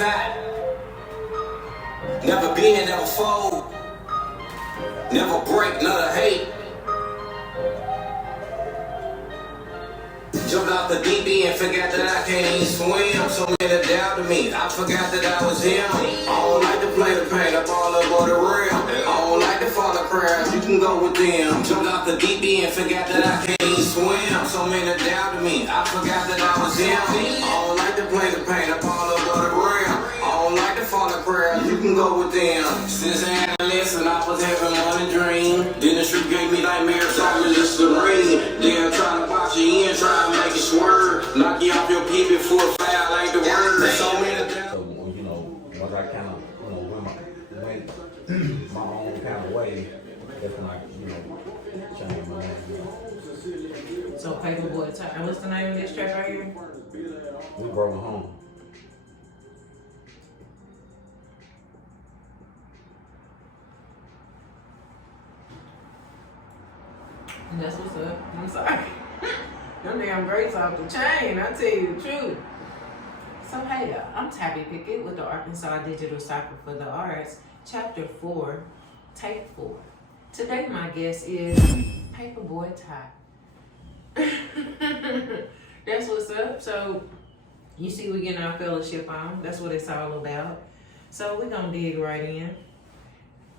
outside. Never bend, never fold. Never break, none of hate. Jumped off the deep end, forgot that I can't even swim. So many doubted me, I forgot that I was him. I don't like to play the paint, I ball up on the rim. I don't like to follow crowds, you can go with them. Jumped off the deep end, forgot that I can't even swim. So many doubted me, I forgot that I was him. I don't like to play the paint, I ball up on the rim. I don't like to follow crowds, you can go with them. Since adolescent, I was having one dream. Then the street gave me nightmares, so I'm just the ring. They'll try to box you in, try to make it swerve. Knock you off your pee before it foul like the word. So many times. So, you know, once I kind of, you know, went my own kind of way, that's when I, you know, changed my name. So Paperboyty, and what's the name of this track right here? We brought him home. And that's what's up. I'm sorry. Them damn grapes off the chain, I tell you the truth. So hey, I'm Tabby Pickett with the Arkansas Digital Cycle for the Arts, Chapter 4, Take 4. Today my guest is Paperboyty. That's what's up. So you see we getting our fellowship on. That's what it's all about. So we're gonna dig right in.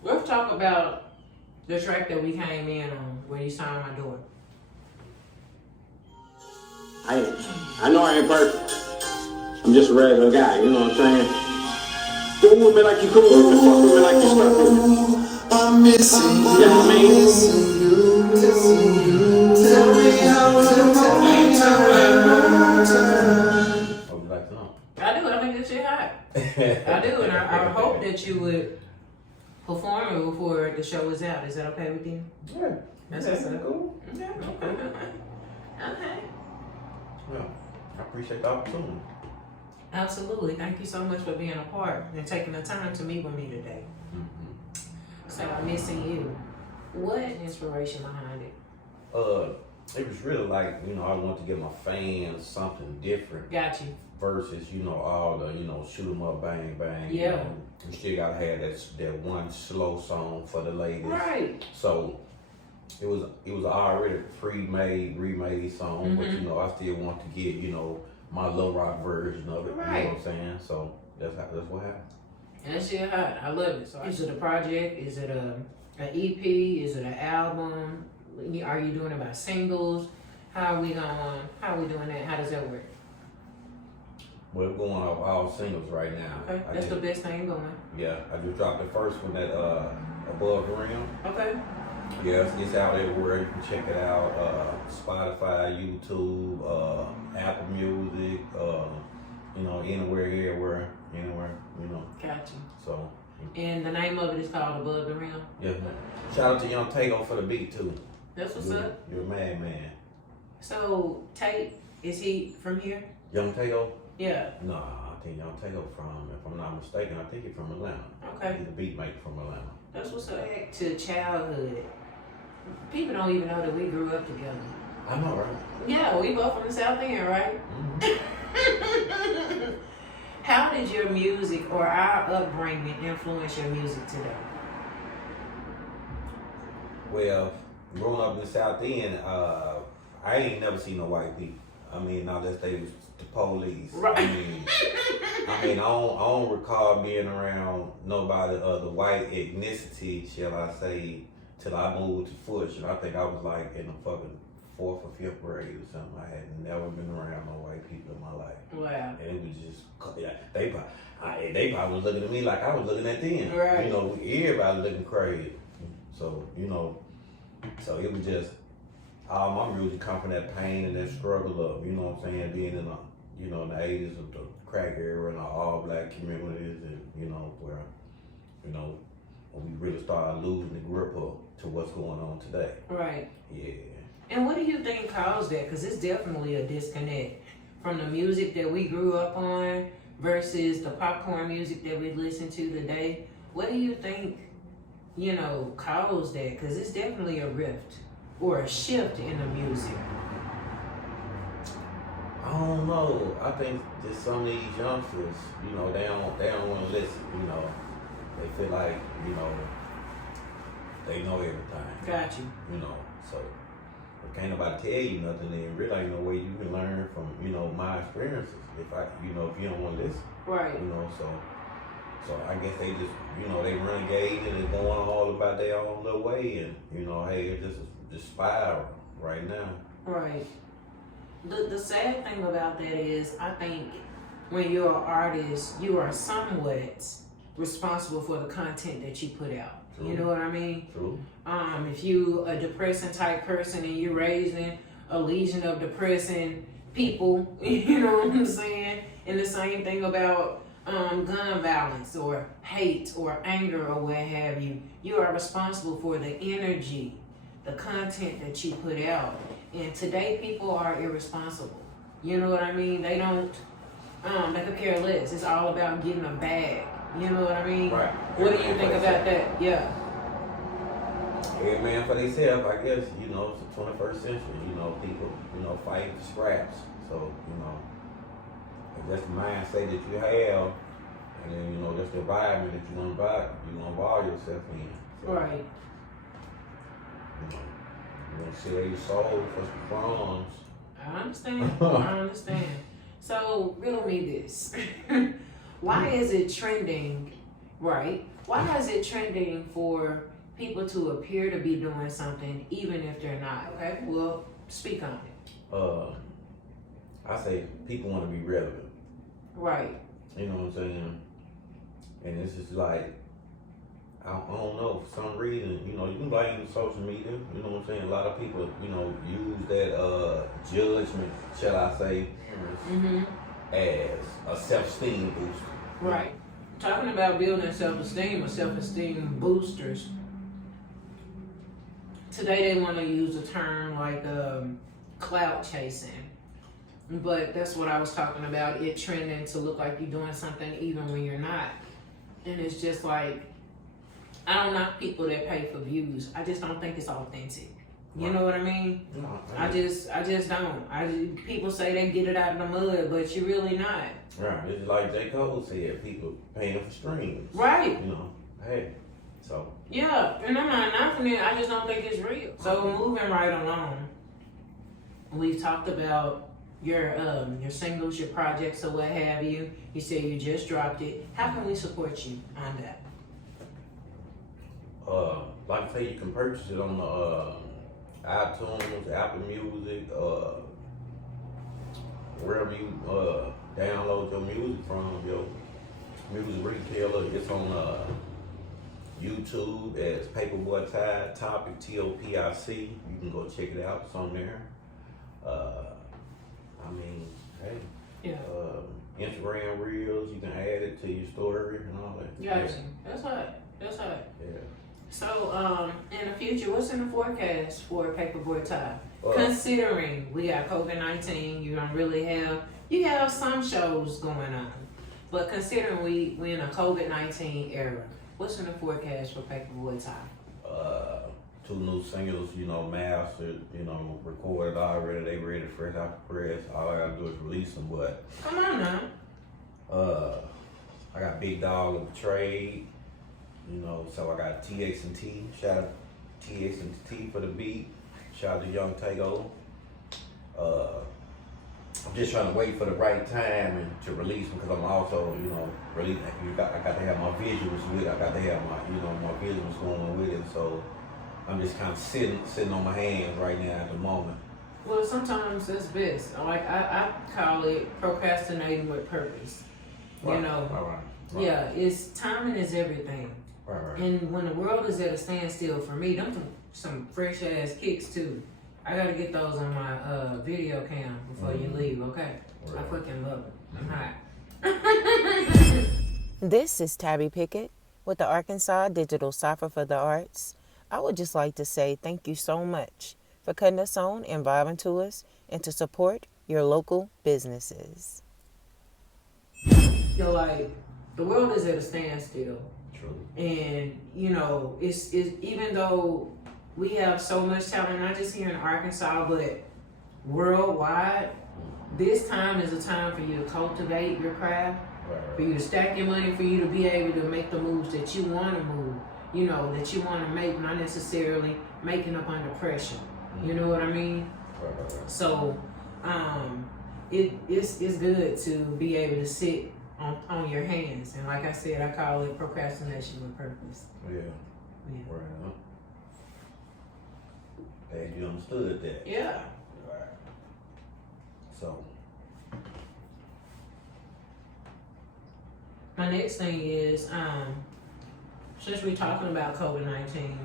Let's talk about the track that we came in on when you signed my door. I know I ain't perfect. I'm just a regular guy, you know what I'm saying? Fool with me like you cool with me, fuck with me like you stuck with me. I'm missing you. You know what I mean? Missing you. Tell me how to Oh, you like to know? I do. I think this shit hot. I do, and I hope that you would perform it before the show is out. Is that okay with you? Yeah. That's yeah, what's up. Cool. Okay. Okay. Yeah. I appreciate the opportunity. Absolutely. Thank you so much for being a part and taking the time to meet with me today. So I'm missing you. What inspiration behind it? It was really like, you know, I want to give my fans something different. Got you. Versus, you know, all the, you know, shoot 'em up, bang, bang. Yeah. You know, you still gotta have that one slow song for the ladies. Right. So it was already a pre-made, remade song, but you know, I still want to get, you know, my low rock version of it. Right. You know what I'm saying? So that's what happened. And that shit hot. I love it. So is it a project? Is it an EP? Is it an album? Are you doing it by singles? How are we doing that? How does that work? We're going off all singles right now. Okay, that's the best thing going. Yeah, I just dropped the first one that Above the Rim. Okay. Yes, it's out everywhere. You can check it out. Spotify, YouTube, Apple Music, you know, anywhere, everywhere, you know. Got you. So. And the name of it is called Above the Rim? Yeah. Shout out to Young TAKE4 for the beat too. That's what's up. You're a madman. So, Tate, is he from here? Young TAKE4? Yeah. Nah, I think Young TAKE4 from, if I'm not mistaken, I think he's from Atlanta. Okay. He's a beat maker from Atlanta. That's what's up. Back to childhood. People don't even know that we grew up together. I know, right? Yeah, we both from the SouthEnd, right? Mm-hmm. How did your music or our upbringing influence your music today? Well, growing up in the South End, I ain't never seen no white people. I mean, unless they was the police. Right. I don't recall being around nobody of the white ethnicity, shall I say, till I moved to Fush. And I think I was like in the fucking 4th or 5th grade or something. I had never been around no white people in my life. Wow. And it was just, yeah, they probably was looking at me like I was looking at them. Right. You know, everybody looking crazy. So, you know, so it was just, all my music come from that pain and that struggle of, you know what I'm saying, being in the, you know, in the 80s of the crack era and all black communities and, you know, where, you know, when we really started losing the grip to what's going on today. Right. Yeah. And what do you think caused that? Because it's definitely a disconnect from the music that we grew up on versus the popcorn music that we listen to today. What do you think, you know, caused that? Because it's definitely a rift or a shift in the music. I don't know. I think just some of these youngsters, you know, they don't want to listen. You know, they feel like, you know, they know everything. Got you. You know, so if can't nobody tell you nothing, then really ain't no way you can learn from, you know, my experiences. If you don't want to listen. Right. You know, so I guess they just, you know, they renegade and they're going all about their own little way, and you know, hey, it's just spiral right now. Right. The sad thing about that is, I think when you're an artist, you are somewhat responsible for the content that you put out. True. You know what I mean? True. If you a depressing type person and you're raising a legion of depressing people, you know what I'm saying? And the same thing about gun violence or hate or anger or what have you. You are responsible for the energy, the content that you put out. And today people are irresponsible. You know what I mean? They don't, they could care less. It's all about getting a bag. You know what I mean? Right. What do you think about that? Yeah. Every man for themselves, I guess. You know, it's the 21st century. You know, people, you know, fighting for scraps. So, you know, if that's the mindset that you have, and then, you know, that's the environment that you want to involve yourself in. So, Right. You know, you want to sell your soul for some crumbs. I understand. I understand. So, riddle me this. Why is it trending, right? Why is it trending for people to appear to be doing something even if they're not? Okay, well, speak on it. I say people want to be relevant. Right. You know what I'm saying? And it's just like, I don't know, for some reason, you know, you can blame social media, you know what I'm saying? A lot of people, you know, use that judgment, shall I say, as a self-esteem booster. Right. Talking about building self-esteem or self-esteem boosters, today they want to use a term like clout chasing. But that's what I was talking about, it trending to look like you're doing something even when you're not. And it's just like, I don't knock people that pay for views. I just don't think it's authentic. You know what I mean? No, I just don't. People say they get it out of the mud, but you're really not. Right, it's like J. Cole said, people paying for streams. Right. You know, hey, so. Yeah, and I'm not knocking it, I just don't think it's real. So moving right along, we've talked about your singles, your projects, or what have you. You said you just dropped it. How can we support you on that? Like I say, you can purchase it on the iTunes, Apple Music, wherever you download your music from, your music retailer. It's on YouTube as Paperboyty Topic TOPIC. You can go check it out. It's on there. I mean, hey. Yeah. Instagram Reels, you can add it to your story and all that. Gotcha. That's hot. That's hot. Yeah. So, in the future, what's in the forecast for Paperboyty? Considering we got COVID-19, you don't really have, you have some shows going on, but considering we in a COVID-19 era, what's in the forecast for Paperboyty? 2 new singles, you know, mastered, you know, recorded already. They ready fresh out the press. All I gotta do is release them. But come on now. I got Big Dog of the Trade. You know, so I got TAKE4. Shout out TAKE4 for the beat. Shout out to Young Tago. I'm just trying to wait for the right time and to release them, because I'm also, you know, I got to have my visuals with it. I got to have my visuals going on with it. So I'm just kind of sitting on my hands right now at the moment. Well, sometimes that's best. Like I call it procrastinating with purpose. Right. You know, right. Yeah, it's timing is everything. Right. And when the world is at a standstill, for me, them some fresh ass kicks too. I gotta get those on my video cam before you leave, okay? Right. I fucking love it. I'm hot. This is Tabby Pickett with the Arkansas Digital Cipher for the Arts. I would just like to say thank you so much for cutting us on and vibing to us, and to support your local businesses. You're like, the world is at a standstill. True. And, you know, it's even though we have so much talent, not just here in Arkansas, but worldwide, this time is a time for you to cultivate your craft, for you to stack your money, for you to be able to make the moves that you want to move, you know, that you want to make, not necessarily making up under pressure. You know what I mean? So, it's good to be able to sit on your hands, and like I said, I call it procrastination with purpose. Yeah. Right. Glad you understood that. Yeah. Right. So. My next thing is, since we're talking about COVID-19,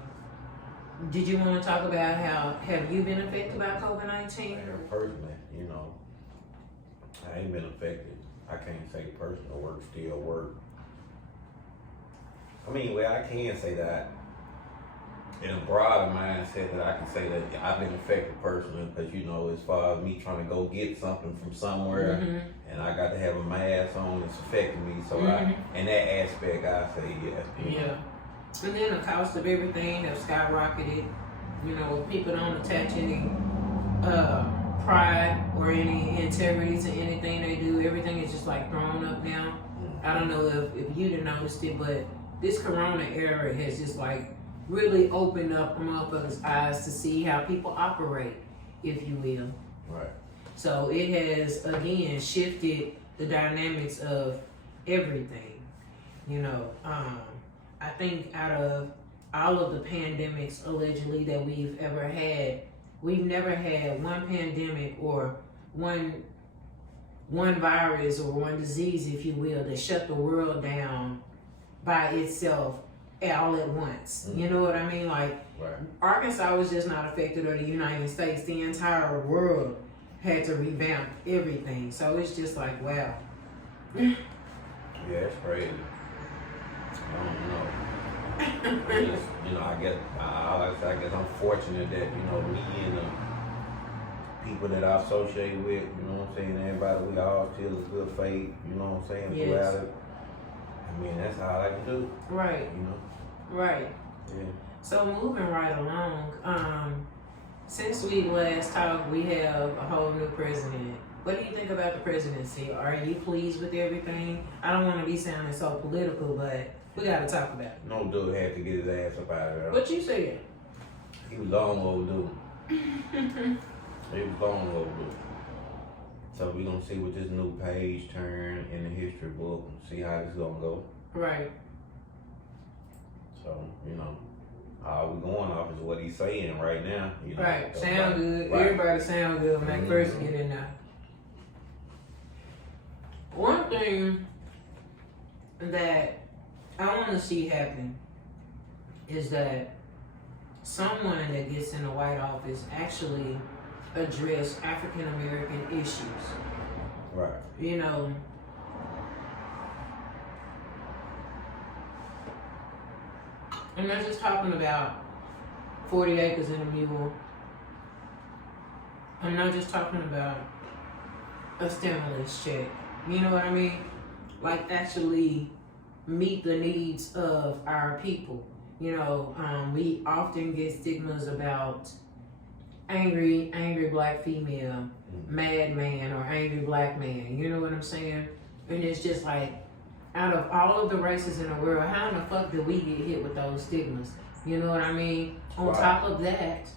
did you want to talk about how have you been affected by COVID-19? Personally, you know, I ain't been affected. I can't say personal work still work. I mean, well, I can say that in a broader mindset that I can say that I've been affected personally, because, you know, as far as me trying to go get something from somewhere, and I got to have a mask on, it's affecting me. So in that aspect, I say yes. Yeah. And then the cost of everything have skyrocketed. You know, people don't attach any pride or any integrity to anything they do. Everything is just like thrown up now. I don't know if you didn't notice it, but this corona era has just like really opened up a motherfucker's eyes to see how people operate, if you will. Right. So it has again shifted the dynamics of everything. You know, I think out of all of the pandemics allegedly that we've ever had, we've never had one pandemic or one virus or one disease, if you will, that shut the world down by itself all at once. You know what I mean? Like, Arkansas was just not affected, or the United States. The entire world had to revamp everything. So it's just like, wow. Yeah, it's crazy. I don't know. You know, I guess I'm fortunate that, you know, me and the people that I associate with, you know what I'm saying, everybody, we all still in good faith, you know what I'm saying, throughout it. I mean, that's all I can do. Right. You know? Right. Yeah. So moving right along, since we last talked, we have a whole new president. What do you think about the presidency? Are you pleased with everything? I don't want to be sounding so political, but we got to talk about it. No dude had to get his ass up out of there. What you said? He was long overdue. He was long overdue. So we're going to see what this new page turn in the history book and see how this is going to go. Right. So, you know, all we're going off is what he's saying right now. You know, right. Sound good. Right. Everybody sound good when they first get in there. One thing that I want to see happen is that someone that gets in the White Office actually address African American issues. Right. You know, I'm not just talking about 40 acres and a mule. I'm not just talking about a stimulus check. You know what I mean? Like actually meet the needs of our people. You know, we often get stigmas about angry black female, mad man, or angry black man. You know what I'm saying? And it's just like, out of all of the races in the world, how in the fuck did we get hit with those stigmas? You know what I mean? On top of that,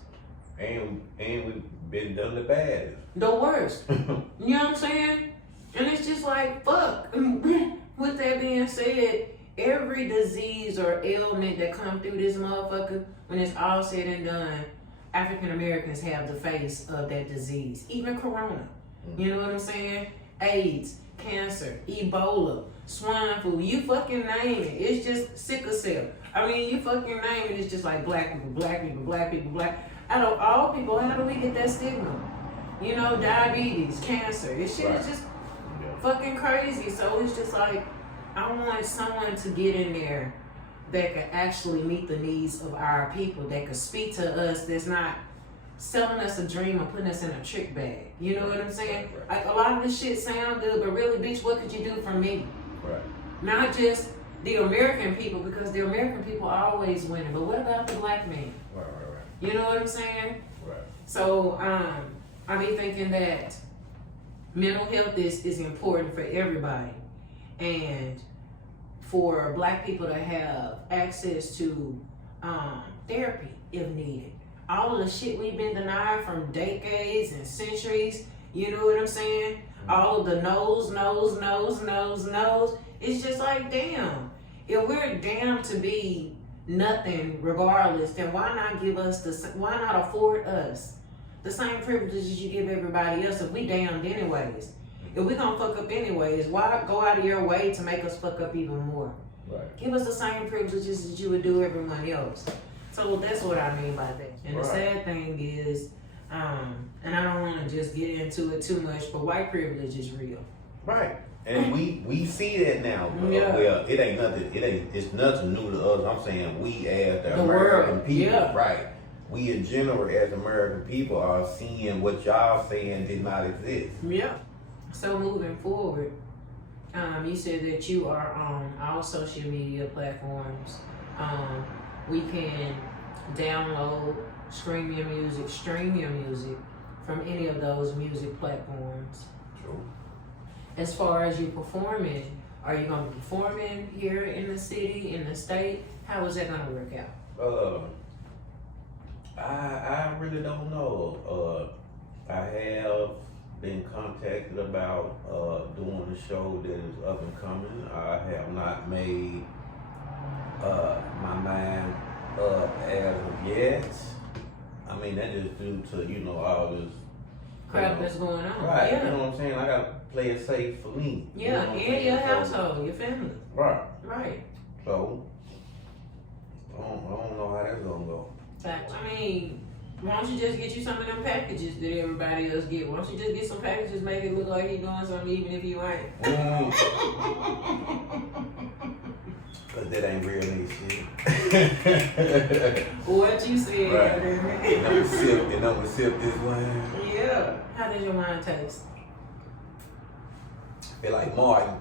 and we've been done the baddest. The worst. You know what I'm saying? And it's just like, fuck. With that being said, every disease or ailment that come through this motherfucker, when it's all said and done, African Americans have the face of that disease. Even corona. You know what I'm saying? AIDS, cancer, Ebola, swine flu, you fucking name it. It's just sickle cell. I mean, you fucking name it. It's just like black people, black people, black people, black. Out of all people, how do we get that stigma? You know, diabetes, cancer. This shit is just fucking crazy. So it's just like, I want someone to get in there that could actually meet the needs of our people, that could speak to us, that's not selling us a dream or putting us in a trick bag. You know what I'm saying? Like, a lot of this shit sound good, but really, bitch, what could you do for me? Right. Not just the American people, because the American people are always winning, but what about the black man? Right. You know what I'm saying? Right. So, I be thinking that mental health is important for everybody. And for Black people to have access to therapy if needed. All of the shit we've been denied from decades and centuries, you know what I'm saying? All of the no's. It's just like, damn, if we're damned to be nothing regardless, then why not afford us the same privileges you give everybody else if we damned anyways? If we gonna fuck up anyways, why go out of your way to make us fuck up even more? Right. Give us the same privileges that you would do everyone else. So that's what I mean by that. And the sad thing is, and I don't want to just get into it too much, but white privilege is real. Right. And we see that now. Yeah. Well, it's nothing new to us. I'm saying we as the American world. people, Yeah. right? We in general as American people are seeing what y'all saying did not exist. Yeah. So moving forward, you said that you are on all social media platforms. We can download, stream your music from any of those music platforms. True. As far as you performing, are you going to be performing here in the city, in the state? How is that going to work out? I really don't know. I have been contacted about doing a show that is up and coming. I have not made my mind up as of yet. I mean, that is due to, all this Crap that's going on. Right, Yeah. you know what I'm saying? I gotta play it safe for me. Yeah, you know what I'm and saying? your So- household, your family. Right. Right. So, I don't know how that's gonna go. Fact. I mean, why don't you just get you some of them packages that everybody else get? Why don't you just get some packages, make it look like you're doing something even if you ain't? Cause that ain't real nigga shit. What you said, Right. goddamn And I'm gonna sip this one. Yeah. How does your wine taste? Feel like Martin.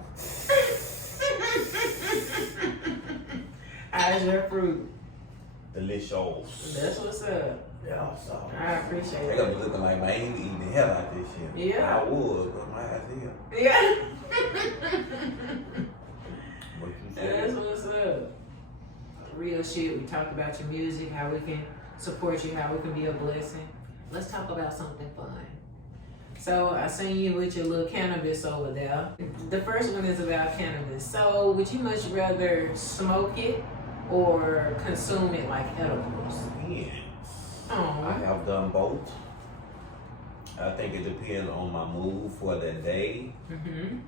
How's your fruit? Delicious. That's what's up. Yeah, so. I appreciate They it. gonna be looking like my ain't eating the hell out this shit. Yeah. I would, but my idea. Yeah. What you That's say? what's up. Real shit. We talked about your music, how we can support you, how we can be a blessing. Let's talk about something fun. So I seen you with your little cannabis over there. The first one is about cannabis. So would you much rather smoke it or consume it like edibles? Yes. I Oh. have done both. I think it depends on my mood for that day. Mhm.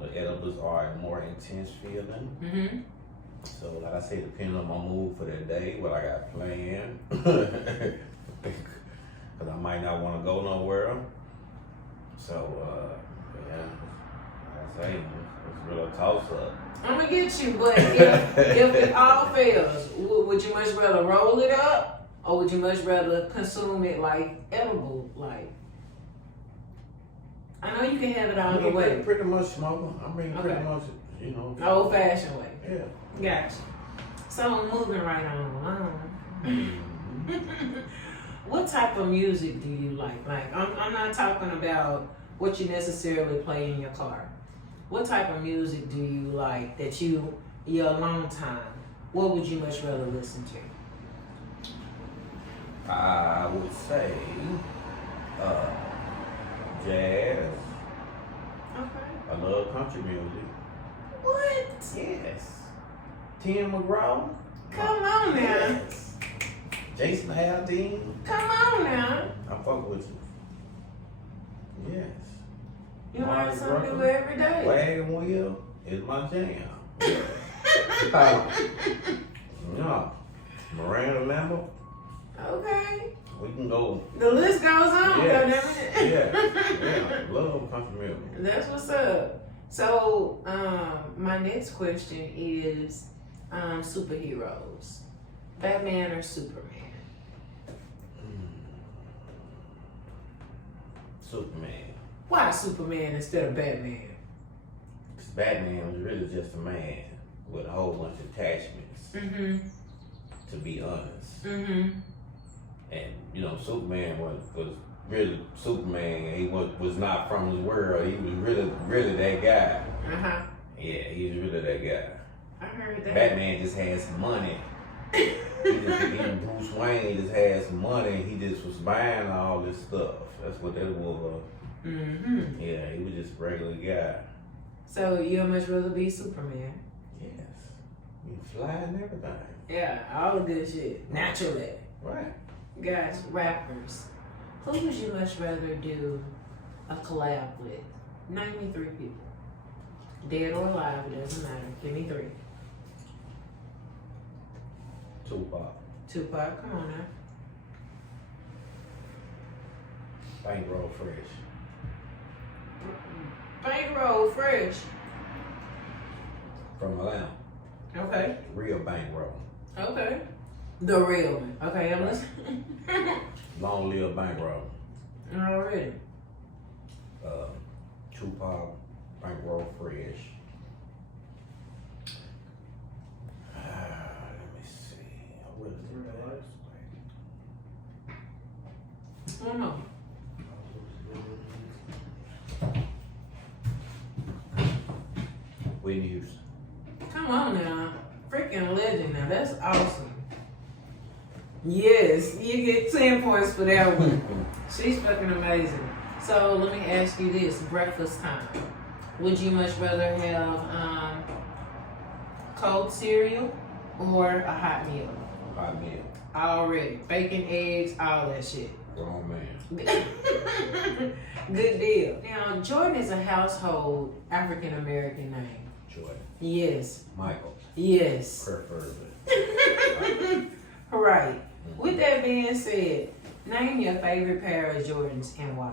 The edibles are a more intense feeling. Mhm. So, like I said, depending on my mood for that day, what I got planned, because I might not want to go nowhere. So, yeah, like I say, it's really a toss-up. I'm gonna get you, but if it all fails, would you much rather roll it up or would you much rather consume it like edible? Like, I know you can have it all the way, Pretty much smoking. I mean, pretty Okay. much, old fashioned way. Yeah. Gotcha. So moving right on along. What type of music do you like? Like, I'm not talking about what you necessarily play in your car. What type of music do you like that you're alone time? What would you much rather listen to? I would say jazz. Okay. I love country music. What? Yes. Tim McGraw. Come on now. Yes. Jason Aldean. Come on now. I fuck with you. Yes. You learn Marty something new Brooklyn. every day. Wagon Wheel is my jam. Yeah. Miranda Lambert. Okay. We can go. The list goes on, Yes. goddammit. Yeah. Love country music. That's what's up. So, my next question is superheroes. Batman or Superman? Superman. Why Superman instead of Batman? Because Batman was really just a man with a whole bunch of attachments, Mm-hmm. to be honest. Mm-hmm. And, Superman was really Superman. He was not from his world. He was really that guy. Yeah, he was really that guy. I heard that. Batman just had some money. Even Bruce Wayne just had some money. He just was buying all this stuff. That's what that was. Yeah, he was just a regular guy. So you'd much rather be Superman? Yes. You fly and everything. Yeah, all the good shit. Naturally. Right. Guys, rappers. Who would you much rather do a collab with? Name me 3 people. Dead or alive, it doesn't matter. Give me 3. Tupac. Tupac, come on now. Bankroll Fresh. Bankroll Fresh. From Atlanta. Okay. Real bankroll. Okay. The real one. Okay, I'm listening. Long live bankroll. Already. Tupac, Bankroll Fresh. Let me see. What is the last I don't know. Whitney Houston. Come on now. Freaking legend now. That's awesome. Yes, you get 10 points for that one. She's fucking amazing. So let me ask you this. Breakfast time. Would you much rather have cold cereal or a hot meal? Hot meal. Already. Bacon, eggs, all that shit. Grown man. Good deal. Now, Jordan is a household African-American name. Jordan. Yes. Michael. Yes. Preferably. Right. With that being said, name your favorite pair of Jordans and why.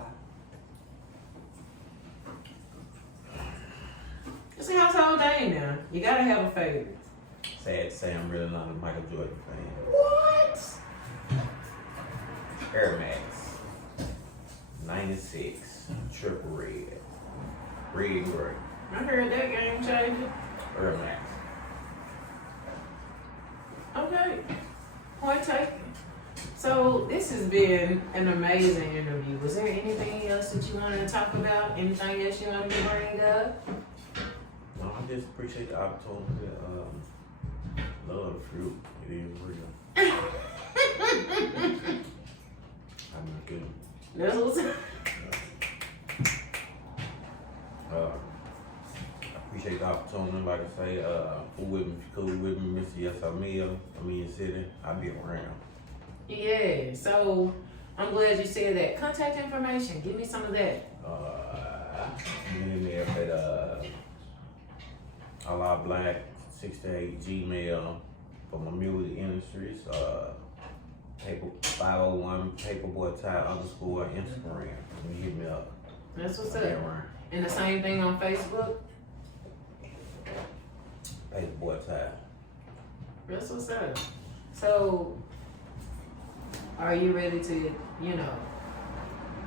It's a household name now. You gotta have a favorite. Sad to say, I'm really not a Michael Jordan fan. What? Air Max. 96. Triple red. Red gray. I heard that game changer. Air Max. Okay. Point taken. So this has been an amazing interview. Was there anything else that you wanted to talk about? Anything else you wanted to bring up? No, I just appreciate the opportunity to love the fruit. It is real. I'm not kidding. That's what's up. I appreciate the opportunity. Like I say, FoolWitMeIfUCoolWitMe, Mr. Yes, I'm in the city. I'll be around. Yeah, so I'm glad you said that. Contact information, give me some of that. Me and there at LR Black 68 Gmail for my music industries. 501 Paperboyty _ Instagram. You hit me up. That's what's I'll be up. around. And the same thing on Facebook? Paperboyty. That's what's up. So, are you ready to,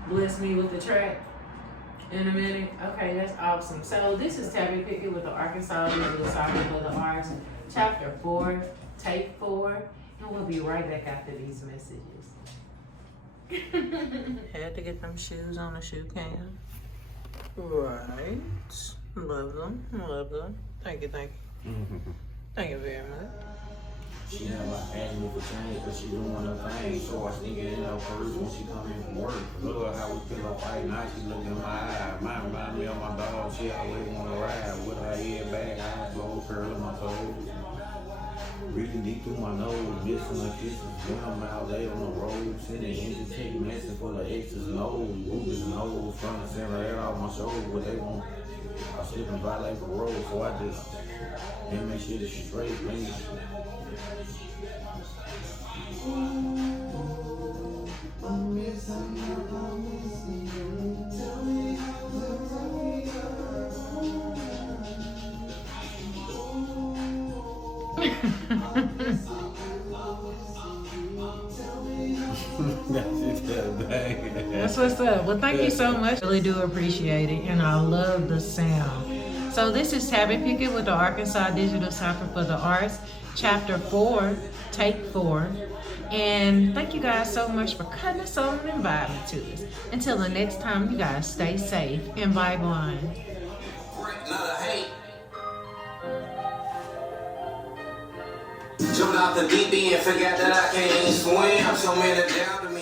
bless me with the track in a minute? Okay, that's awesome. So this is Tabby Pickett with the Arkansas Digital Cipher for the Arts, Chapter 4, Take 4, and we'll be right back after these messages. Had to get them shoes on the shoe cam. Right. Love them. Love them. Thank you, thank you. Thank you very much. She never asked me for change because she doing her thing. So I sneak it in her purse when she come in from work. Look how we pick up fight. Now she look in my eye. Mine remind me of my dog. She always want to ride with her head back, eyes closed, curling my toes. Breathing deep through my nose, missing her kisses. When I'm out there on the road, sending engine tape messing for the ex's nose. Moving nose, trying to send her air off my shoulder. What they want, I slip and violate the road. So I just didn't make sure that she's straight, man. That's what's up. Well, thank you so much. Really do appreciate it, and I love the sound. So this is Tabby Pickett with the Arkansas Digital Cipher for the Arts, Chapter 4, Take 4. And thank you guys so much for cutting us on and vibing to us. Until the next time, you guys stay safe and VibeOn. Jumped out the deep end, forgot that I can't even swim. So many down to me.